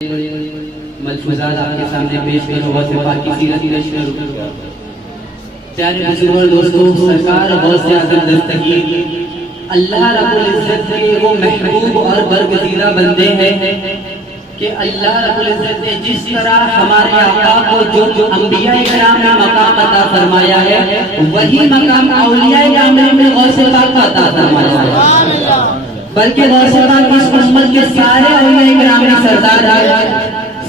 ملفوظات آپ کے سامنے پیش کرو غوث پاک کی سیرت پیش کرو. پیارے بزرگوں دوستوں، سرکار غوث اعظم دستگیر اللہ رب العزت کے وہ محبوب اور برگزیدہ بندے ہیں کہ اللہ رب العزت نے جس طرح ہمارے آقا کو جو انبیاء کرام نے مقام عطا فرمایا ہے، وہی مقام اولیاء کرام نے غوث پاک کو عطا فرمایا ہے. بلکہ غوث پاک اس امت کے سارے اولیاء کرام کے سردار ہیں،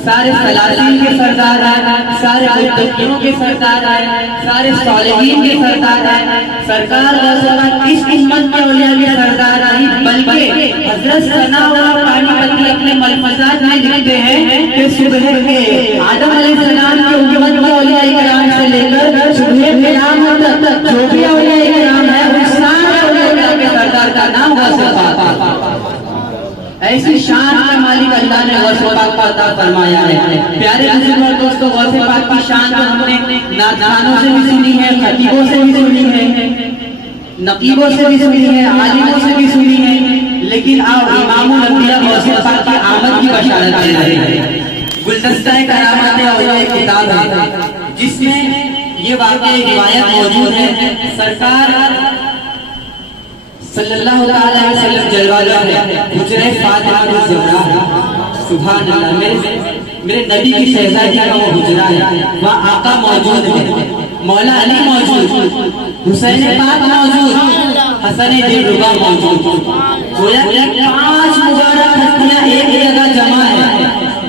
سارے سلاطین کے سردار ہیں، سارے متقیوں کے سردار ہیں، سارے صالحین کے سردار ہیں. سرکار غوث پاک اس امت کے اولیاء کے سردار ہیں، بلکہ حضرت ثنا اللہ پانی پتی اپنے ملفوظات میں لکھتے ہیں کہ صبح کے آدم علیہ السلام کی امت کے اولیاء کرام سے لے کر صبح قیامت تک جو بھی اولیاء کرام ہیں، ان سارے اولیاء کے سردار کا نام غوث پاک. ایسی شان کا مالک اللہ نے غوث پاک کو عطا فرمایا ہے. پیارے بزرگوں اور دوستوں، غوث پاک کی شان کو ہم نے نادانوں سے بھی سنی ہے، خطیبوں سے بھی سنی ہے، نقیبوں سے بھی سنی ہے، عالموں سے بھی سنی ہے. لیکن آپ امام الانبیاء غوث پاک کی آمد کی بشارت دے رہے ہیں. گلدستہ کرامات اولیاء کتاب ہے جس میں یہ واقعی روایت موجود ہے. سرکار صلی اللہ علیہ وسلم جلوہ ہے حجرہ فاطمہ الزہرا. سبحان اللہ، میرے نبی کی شہزادی کا وہ حجرہ ہے، وہاں آقا موجود ہے، مولا علی موجود، حسین پاک موجود، حسن دلربا موجود. گویا کہ 5 مبارک ہستیاں ایک جگہ جمع ہے.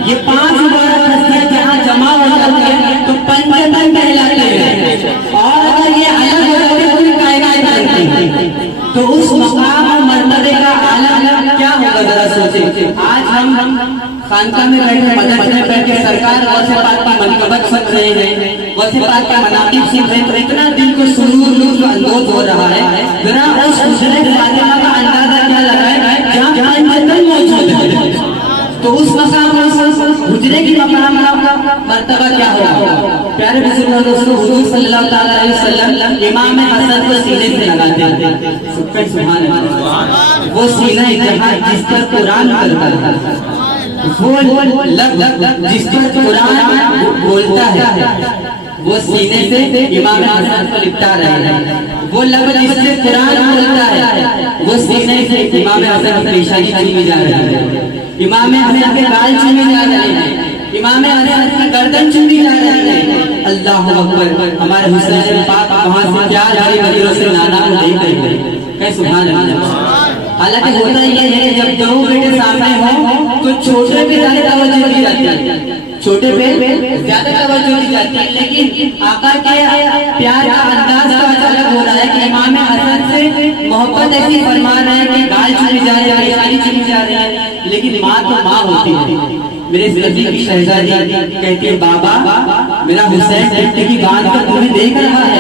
یہ 5 مبارک ہستیاں جہاں جمع ہو جاتی ہیں تو پنجتن کہلاتے ہیں، اور اگر یہ الگ ہو جاتے ہیں تو کائنات بنتی ہے. تو اس مقام و مرتبے کا عالم کیا ہوگا ذرا سوچیں. آج ہم خانقاہ میں بیٹھے مدرسے میں بیٹھ کے سرکار غوث پاک کی منقبت سن رہے ہیں، غوث پاک کے مناقب سن رہے ہیں، تو اتنا دل کو سرور لطف اندوز ہو رہا ہے. ذرا اس حجرہ فاطمہ کا اندازہ کیا لگائے جہاں جنت موجود ہے. تو اس مقام حجرے کی مقام کا مرتبہ کیا ہوگا. پیارے بزرگوں دوستوں، حضور صلی اللہ علیہ وسلم امام حسن کو سینے سے لگاتے ہیں. سبحان اللہ، وہ سینہ جہاں جس پر قرآن کرتا ہے، وہ لب جس پر قرآن بولتا ہے، وہ سینے سے امام حسن کو لپٹا رہے ہیں. وہ لب جس سے قرآن بولتا ہے، وہ سینے سے امام حسن کی پیشانی چومی جا رہی ہے، امام حسن کے بال چومی جا رہے ہیں، امام حسن کی گردن چومی جا رہی ہے. اللہ اکبر. ہمارے حسین پاک وہاں سے پیار بھری نظروں سے نانا کو دیکھ رہے ہیں. سبحان اللہ. حالانکہ ہوتا یہ ہے کہ جب دو بیٹے سامنے ہوں تو چھوٹے پہ زیادہ توجہ دی جاتی ہے، چھوٹے پہ زیادہ توجہ دی جاتی ہے. لیکن آقا کے پیار کا انداز تو الگ ہو رہا ہے کہ امام حسن سے محبت ایسی فرما رہے ہیں کہ گال چومی جا رہی ہے، پیشانی چومی جا رہی ہے. لیکن ماں تو ماں ہوتی ہے. میرے نبی کی شہزادی کہتی ہے، بابا میرا حسین مٹی کی باندھ کر تمہیں دیکھ رہا ہے،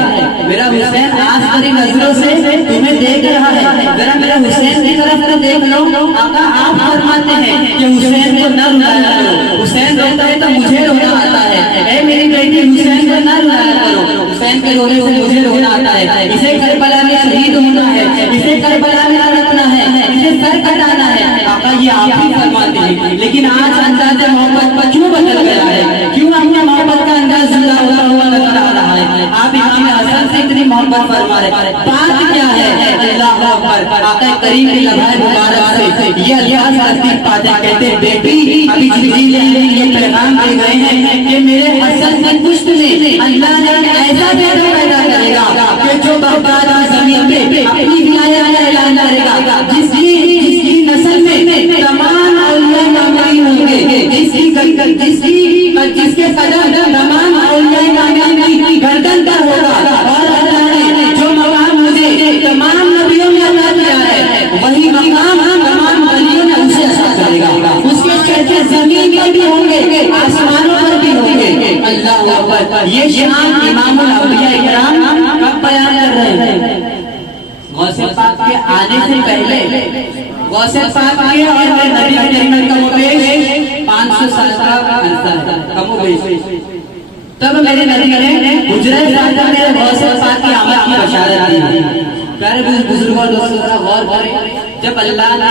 میرا حسین آس بھری نظروں سے تمہیں دیکھ رہا ہے، ذرا میرا حسین کی طرف تو دیکھ لو. آقا آپ فرماتے ہیں کہ حسین کو نہ رلایا کرو، حسین روتا ہے تو مجھے رونا آتا ہے. اے میری بیٹی، حسین کو نہ رلایا کرو، حسین کے رونے سے مجھے رونا آتا ہے. اسے کربلا میں شہید ہونا ہے، اسے کربلا میں رکھنا ہے، اسے سر کٹانا ہے. آقا یہ آپ ہی فرماتے ہیں. لیکن آج انداز محبت کا کیوں بدل گیا ہے؟ کیوں اپنی محبت کا انداز جدا ہوتا ہوا نظر آ رہا ہے؟ آپ امام حسن سے اتنی محبت فرما رہے. بات کیا ہے؟ اللہ اکبر. آقا کریم کی لبائے مبارک سے یہ الفاظ تصدیق پاتے ہیں. کہتے ہیں، بیٹی ابھی جبریل یہ پیغام دے گئے ہیں کہ میرے حسن کی پشت میں اللہ نے ایسا بیٹا پیدا کرے گا کہ جو بغداد زمین پہ اپنی ولایت کا اعلان کرے گا، جس کی نسل میں تمام اولیاء کامل ہوں گے، جس کے قدم تمام اولیاء کامل کی گردن پر ہوگا. اور اللہ نے جو مقام مجھے تمام نبیوں میں عطا کیا ہے، وہی مقام تمام ولیوں نے اسے عطا کرے گا. اس کے چرچے زمین پر بھی ہوں گے، آسمانوں پر بھی ہوں گے. اللہ اکبر. یہ شان امام الانبیاء کرام کب بیان کر رہے ہیں؟ غوث پاک کے آنے سے پہلے. غوث پاک کے اور نبی کریم کا مبیش 500 سال کا عرصہ ہے، کم و بیش. تب میرے نبی نے حجرہ فاطمہ میں غوث پاک کی آمد کی بشارت دی. پیارے بزرگوں دوستوں، غور کریں، جب اللہ نے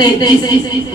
33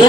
2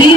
3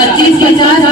25-50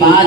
5,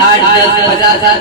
8, 10, 50